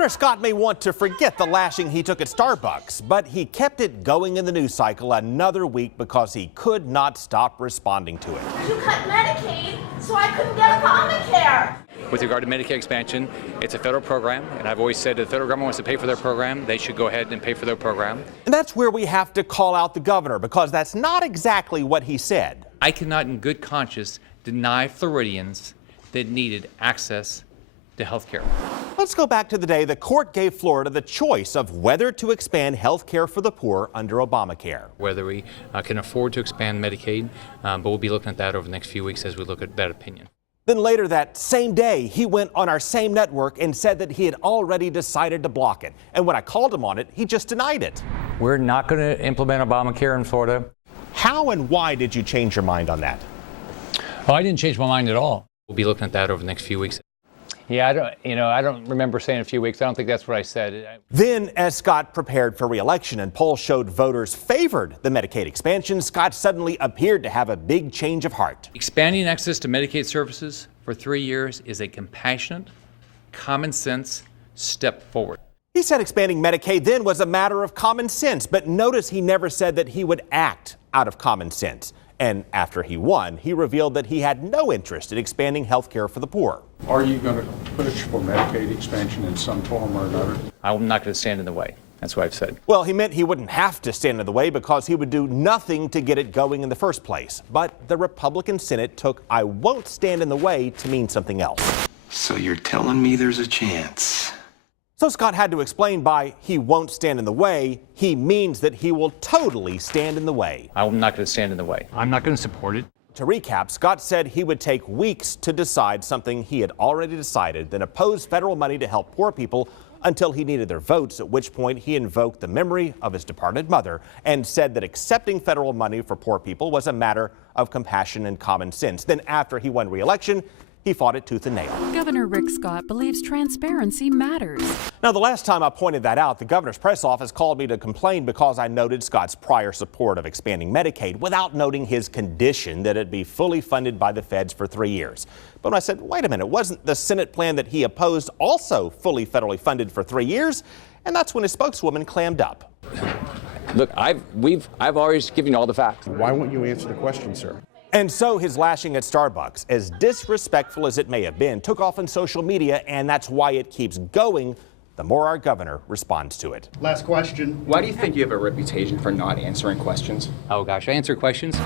Governor Scott may want to forget the lashing he took at Starbucks, but he kept it going in the news cycle another week because he could not stop responding to it. You cut Medicaid, so I couldn't get Obamacare. With regard to Medicaid expansion, it's a federal program, and I've always said if the federal government wants to pay for their program, they should go ahead and pay for their program. And that's where we have to call out the governor, because that's not exactly what he said. I cannot in good conscience deny Floridians that needed access to health care. Let's go back to the day the court gave Florida the choice of whether to expand health care for the poor under Obamacare. Whether we can afford to expand Medicaid, but we'll be looking at that over the next few weeks as we look at that opinion. Then later that same day, he went on our same network and said that he had already decided to block it. And when I called him on it, he just denied it. We're not going to implement Obamacare in Florida. How and why did you change your mind on that? Oh, I didn't change my mind at all. We'll be looking at that over the next few weeks. Yeah, I don't remember saying a few weeks. I don't think that's what I said. Then, as Scott prepared for re-election and polls showed voters favored the Medicaid expansion, Scott suddenly appeared to have a big change of heart. Expanding access to Medicaid services for 3 years is a compassionate, common sense step forward. He said expanding Medicaid then was a matter of common sense, but notice he never said that he would act out of common sense. And after he won, he revealed that he had no interest in expanding health care for the poor. Are you going to push for Medicaid expansion in some form or another? I'm not going to stand in the way. That's what I've said. Well, he meant he wouldn't have to stand in the way because he would do nothing to get it going in the first place. But the Republican Senate took "I won't stand in the way" to mean something else. So you're telling me there's a chance? So Scott had to explain by "he won't stand in the way," he means that he will totally stand in the way. I'm not going to stand in the way. I'm not going to support it. To recap, Scott said he would take weeks to decide something he had already decided, then oppose federal money to help poor people until he needed their votes, at which point he invoked the memory of his departed mother and said that accepting federal money for poor people was a matter of compassion and common sense. Then after he won re-election, he fought it tooth and nail. Governor Rick Scott believes transparency matters. Now, the last time I pointed that out, the governor's press office called me to complain because I noted Scott's prior support of expanding Medicaid without noting his condition that it be fully funded by the feds for 3 years. But when I said, wait a minute, wasn't the Senate plan that he opposed also fully federally funded for 3 years? And that's when his spokeswoman clammed up. Look, I've always given you all the facts. Why won't you answer the question, sir? And so his lashing at Starbucks, as disrespectful as it may have been, took off on social media, and that's why it keeps going the more our governor responds to it. Last question. Why do you think you have a reputation for not answering questions? Oh gosh, I answer questions.